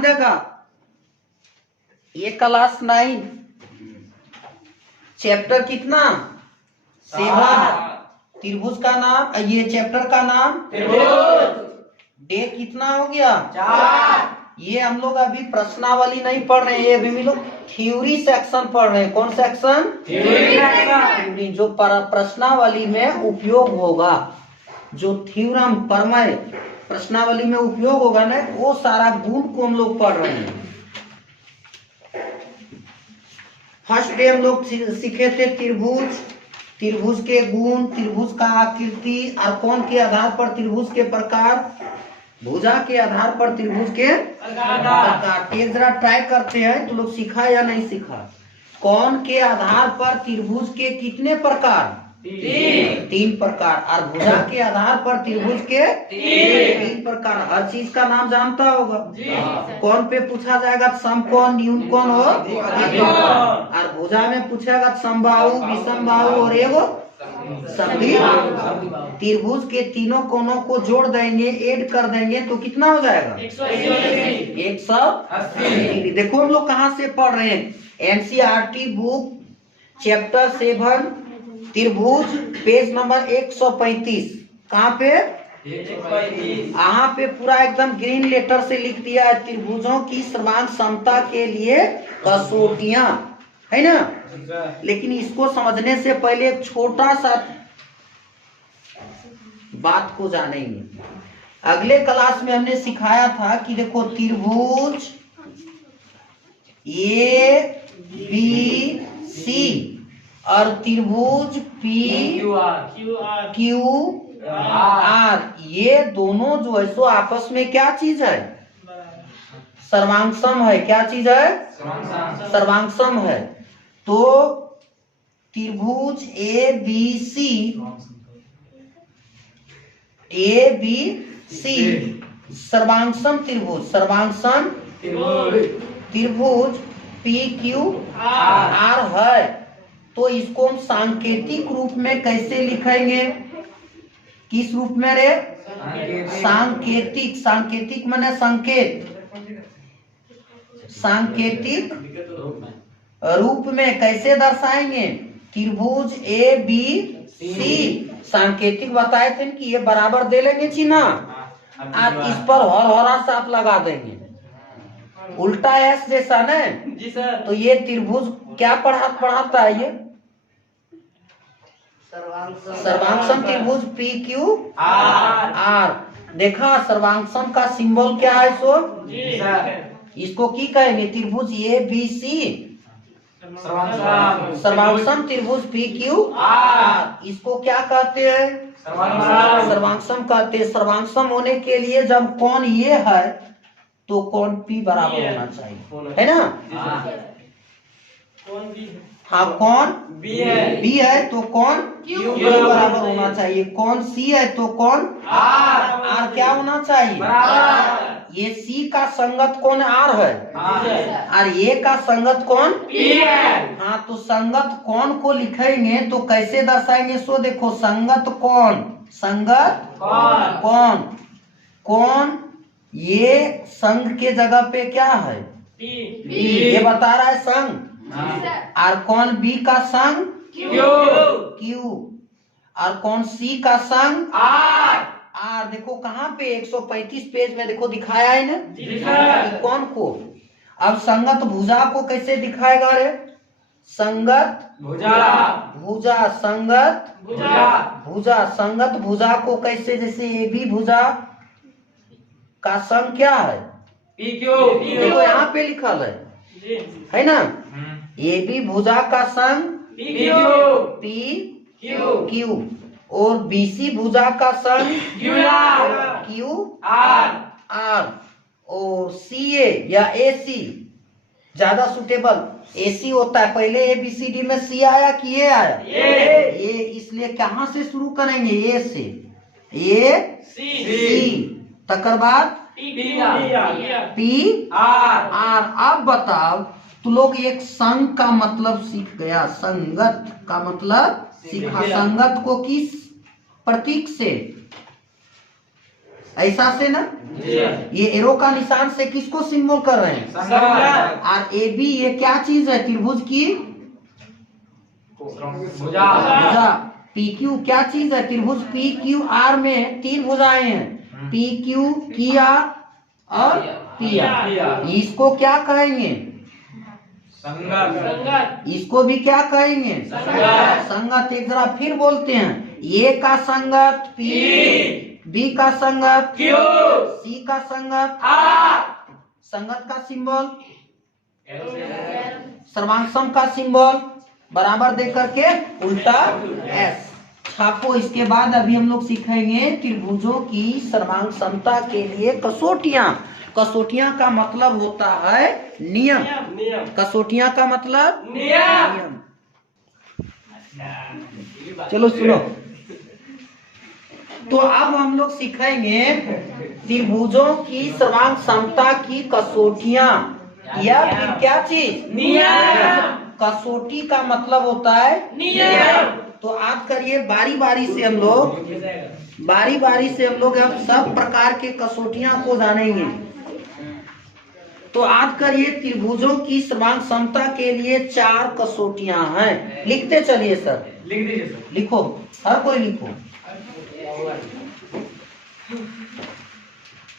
ध्यान देगा। ये क्लास 9 चैप्टर कितना 7। त्रिभुज का नाम, ये चैप्टर का नाम डे कितना हो गया 4। ये हम लोग अभी प्रश्नावली नहीं पढ़ रहे हैं, ये अभी हम लोग थ्योरी सेक्शन पढ़ रहे हैं। कौन सेक्शन? थ्योरी। जो प्रश्नावली में उपयोग होगा, जो थ्योरम प्रमेय प्रश्नावली में उपयोग होगा ना, वो सारा गुण को हम लोग पढ़ रहे हैं। फर्स्ट डे हम लोग सीखे थे त्रिभुज, त्रिभुज के गुण, त्रिभुज का आकृति, और कौन के आधार पर त्रिभुज के प्रकार, भुजा के आधार पर त्रिभुज के प्रकार। एक जरा ट्राई करते हैं तो लोग सीखा या नहीं सीखा। कौन के आधार पर त्रिभुज के कितने प्रकार? 3 प्रकार। और भुजा के आधार पर त्रिभुज के 3 प्रकार। हर चीज का नाम जानता होगा। कौन पे पूछा जाएगा समकोण, न्यून कोण और भुजा में पूछेगा समबाहु, विषमबाहु और एगो समद्विबाहु। त्रिभुज के तीनों कोणों को जोड़ देंगे, ऐड कर देंगे तो कितना हो जाएगा 180। देखो हम लोग कहाँ से पढ़ रहे हैं, एनसीईआरटी बुक चैप्टर 7 त्रिभुज, पेज नंबर 135। कहाँ पे? यहाँ पे पूरा एकदम ग्रीन लेटर से लिख दिया है, त्रिभुजों की सर्वांग समता के लिए कसौटियां, है ना। लेकिन इसको समझने से पहले एक छोटा सा बात को जानेंगे। अगले क्लास में हमने सिखाया था कि देखो त्रिभुज ए बी सी और त्रिभुज पी क्यू आर, ये दोनों जो है सो आपस में क्या चीज है? सर्वांगसम है। क्या चीज है? सर्वांगसम है। तो त्रिभुज ए बी सी सर्वांगसम त्रिभुज, सर्वांगसम त्रिभुज पी क्यू आर है। तो इसको हम सांकेतिक रूप में कैसे लिखेंगे? किस रूप में रे? सांकेतिक। सांकेतिक माने संकेत, सांकेतिक रूप में कैसे दर्शाएंगे? त्रिभुज ए बी सी सांकेतिक बताए थे कि ये बराबर दे लेंगे चिन्ह, आप इस पर हरा साफ लगा देंगे, उल्टा एस जैसा ना जी सर। तो ये त्रिभुज क्या पढ़ाता है? ये सर्वांगसम त्रिभुज पी क्यू आर। देखा सर्वांगसम का सिंबल क्या है? सो इसको की कहेंगे? त्रिभुज ए बी सी सर्वांगसम त्रिभुज पी क्यू आर। इसको क्या कहते हैं? सर्वांगसम कहते हैं। सर्वांगसम होने के लिए जब कोण ये है तो कोण पी बराबर होना चाहिए, है ना। हाँ, कौन बी है तो कौन क्यू बराबर होना चाहिए। कौन सी है तो कौन आर क्या होना चाहिए? ये सी का संगत कौन आर है और ये का संगत कौन पी है। हाँ, तो संगत कौन को लिखेंगे तो कैसे दर्शाएंगे? सो देखो, संगत कौन, संगत कौन, कौन ये संग के जगह पे क्या है? पी। ये बता रहा है संग। और कौन बी का संग क्यू और कौन सी का संग आर। देखो कहाँ पे 135 पेज में देखो दिखाया है ना कौन को। अब संगत भुजा को कैसे दिखाएगा रे? संगत भुजा, संगत भुजा, संगत भुजा को कैसे? जैसे ए बी भुजा का संग क्या है? देखो यहाँ पे लिखल है ना। ए बी भुजा का संग पी क्यू और बी सी भुजा का संग क्यू आर और सी ए या ए सी ज्यादा सुटेबल ए सी होता है। पहले ए बी सी डी में सी आया कि ए आया? ए, इसलिए कहाँ से शुरू करेंगे? ए से। ए सी तकर बाद पी आर। अब बताओ तो लोग एक संग का मतलब सीख गया, संगत का मतलब सीखा। संगत को किस प्रतीक से? ऐसा से ना, ये एरो का निशान से किसको सिंबल कर रहे हैं? और ए बी ये क्या चीज है? त्रिभुज की भुजा। पी क्यू क्या चीज है? त्रिभुज पी क्यू आर में 3 भुजाएं हैं, पी क्यू, की आर और पी आर। इसको क्या कहेंगे? संगत। इसको भी क्या कहेंगे? संगत। एक जरा फिर बोलते हैं, ए का संगत पी, बी का संगत क्यू, सी का संगत आर। संगत का सिंबल, सर्वांग का सिंबल बराबर दे करके उल्टा एस छापो। इसके बाद अभी हम लोग सीखेंगे त्रिभुजों की सर्वांग समता के लिए कसौटियां। कसौटियां का मतलब होता है नियम। कसौटियां का मतलब नियम। चलो सुनो, तो अब हम लोग सीखेंगे त्रिभुजों की सर्वांग समता की कसौटियां या फिर क्या चीज? नियम। कसौटी का मतलब होता है नियम। तो आज करिए बारी बारी से हम लोग अब सब प्रकार के कसौटियां को जानेंगे। तो आज करिए त्रिभुजों की सर्वांग समता के लिए 4 कसौटियां हैं। लिखते चलिए सर। लिख दीजिए सर। लिखो, हर कोई लिखो।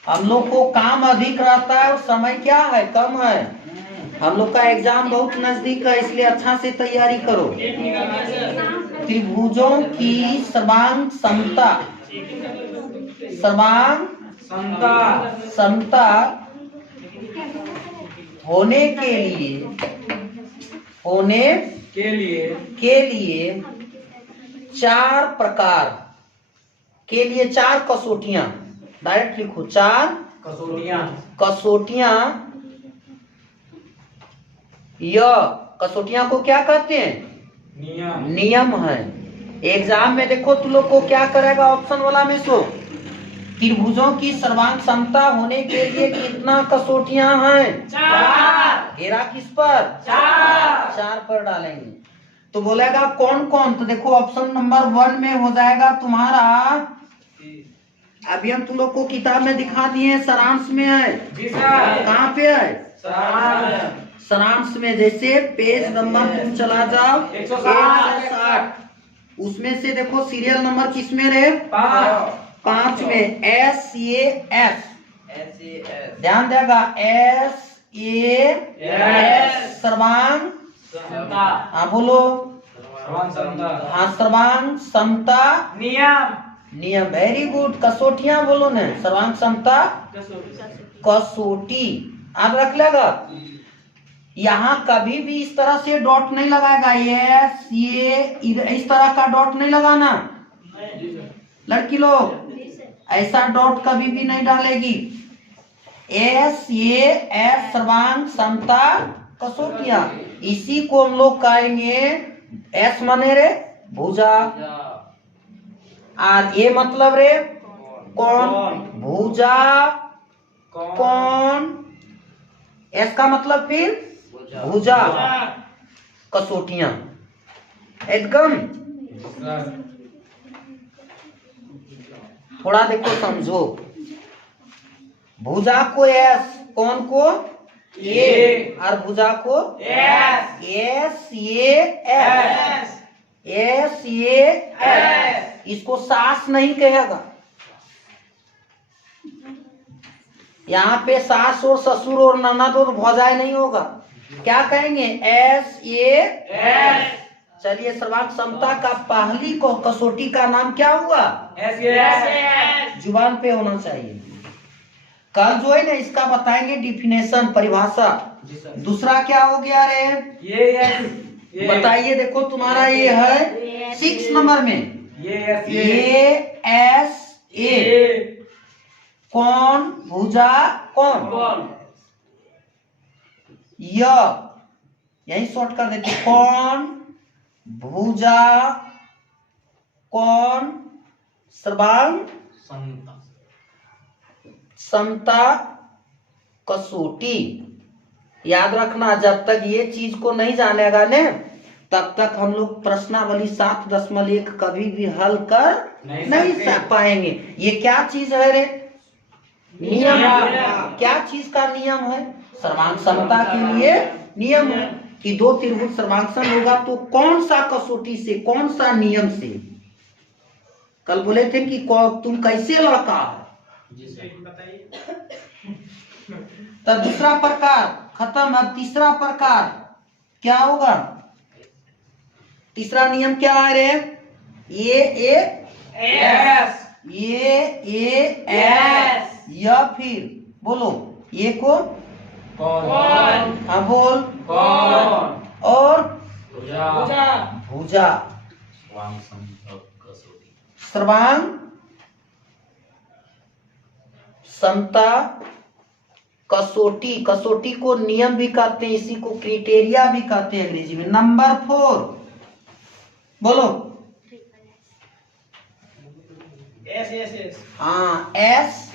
हम लोग को काम अधिक रहता है और समय क्या है? कम है। हम लोग का एग्जाम बहुत नजदीक है, इसलिए अच्छा से तैयारी करो। त्रिभुजों की सर्वांग समता, सर्वांग समता होने के लिए 4 प्रकार के लिए 4 कसौटियां। डायरेक्ट लिखो, 4 कसौटियां। यह कसौटियां को क्या कहते हैं? नियम है। एग्जाम में देखो तुम लोग को क्या करेगा ऑप्शन वाला में सो, त्रिभुजों की सर्वांग समता होने के लिए कितना कसौटियां हैं? 4। घेरा किस पर? 4 पर डालेंगे। तो बोलेगा कौन कौन? तो देखो ऑप्शन नंबर 1 में हो जाएगा तुम्हारा, अभी हम तुम लोग को किताब में दिखा दिए, सारांश में है। कहाँ पे है? सारांश में। जैसे पेज नंबर तुम चला जाओ 160, उसमें से देखो सीरियल नंबर किसमें रहे? 5 में। SAS ध्यान देगा, SAS सर्वांग। हाँ बोलो। हाँ, सर्वांग समता नियम। Very good. कसौटियां बोलो ना, सर्वांग समता कसौटी। याद रख लेगा। यहाँ कभी भी इस तरह से डॉट नहीं लगाएगा, ये इस तरह का डॉट नहीं लगाना। लड़की लोग ऐसा डॉट कभी भी नहीं डालेगी। SAS सर्वांग समता कसौटियां, इसी को हम लोग कहेंगे। S माने रे भुजा, और ये मतलब रे कौन? भुजा कौन। S का मतलब फिर भुजा। कसौटियां एकदम थोड़ा देखो समझो। भुजा को S, कौन को? A, और भुजा को S। इसको सास नहीं कहेगा। यहाँ पे सास और ससुर और ननद और भौजाई नहीं होगा। क्या कहेंगे? SAS। चलिए, सर्वांग समता का पहली को कसौटी का नाम क्या हुआ? SAS। जुबान पे होना चाहिए। कल जो है ना इसका बताएंगे डिफिनेशन, परिभाषा। दूसरा क्या हो गया रे? ये बताइए। देखो तुम्हारा ये है 6 नंबर में, ये SA कौन? भुजा कौन? यही शॉर्ट कर देते। कौन भुजा कौन सर्वांग समता कसौटी। याद रखना, जब तक ये चीज को नहीं जानेगा ने तब तक हम लोग प्रश्नावली 7.1 कभी भी हल कर नहीं पाएंगे। ये क्या चीज है रे? नियम। क्या चीज का नियम है? सर्वांग समता के लिए नियम है कि दो त्रिभुज सर्वांगसम होगा तो कौन सा कसौटी से, कौन सा नियम से? कल बोले थे कि तुम कैसे लड़का हो, तो दूसरा प्रकार खत्म। अब तीसरा प्रकार क्या होगा? तीसरा नियम क्या है रे? ये एस, ये एस, या फिर बोलो ये को कौन? हाँ बोल कौन? और भुजा। सर्वांग समता कसौटी। कसौटी को नियम भी कहते हैं, इसी को क्राइटेरिया भी कहते हैं अंग्रेजी में। नंबर 4 बोलो। एस। हाँ एस,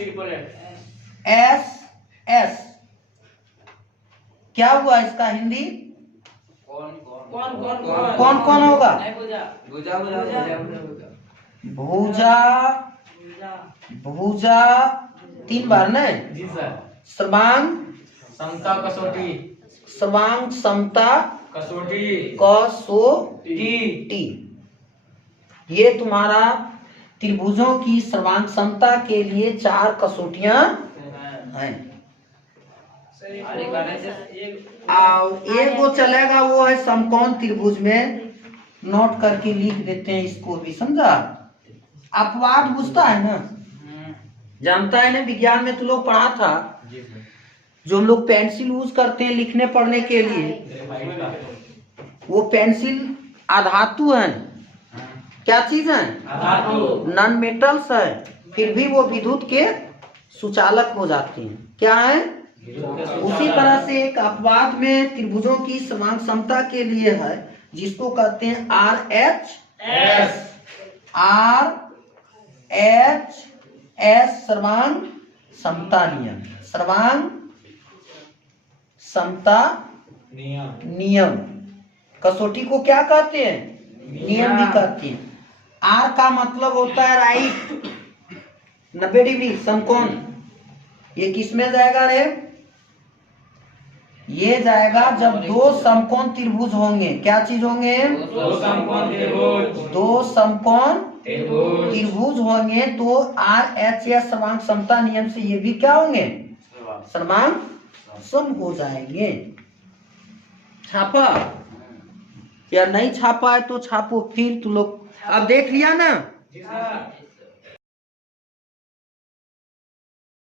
एस क्या हुआ इसका हिंदी? कौन कौन होगा? भुजा, भुजा 3 बार न? जी सर। सर्वांग समता कसौटी, सर्वांग समता कसौटी, कसौटी। ये तुम्हारा त्रिभुजों की सर्वांग समता के लिए 4 कसौटियां हैं। एक वो चलेगा, वो है समकोण त्रिभुज में, नोट करके लिख देते हैं इसको भी, समझा? अपवाद बुझता है ना, जानता है ना? विज्ञान में तो लोग पढ़ा था, जो हम लोग पेंसिल यूज करते हैं लिखने पढ़ने के लिए, वो पेंसिल अधातु है। क्या चीज है? नॉन मेटल्स है, फिर भी वो विद्युत के सुचालक हो जाते हैं। क्या है? उसी तरह से एक अपवाद में त्रिभुजों की सर्वांग समता के लिए है, जिसको कहते हैं RHS, सर्वांग समता नियम। सर्वांग समता नियम। कसौटी को क्या कहते हैं? नियम भी कहते हैं। आर का मतलब होता है राइट, 90 डिग्री समकोण। ये किसमें जाएगा रे? ये जाएगा जब 2 समकोण त्रिभुज होंगे। क्या चीज होंगे? 2 समकोण त्रिभुज। 2 समकोण त्रिभुज होंगे तो RHS सर्वांग समता नियम से ये भी क्या होंगे? सर्वांग सम हो जाएंगे। छापा या नहीं छापा है तो छापो, फिर तुम लोग अब देख लिया ना।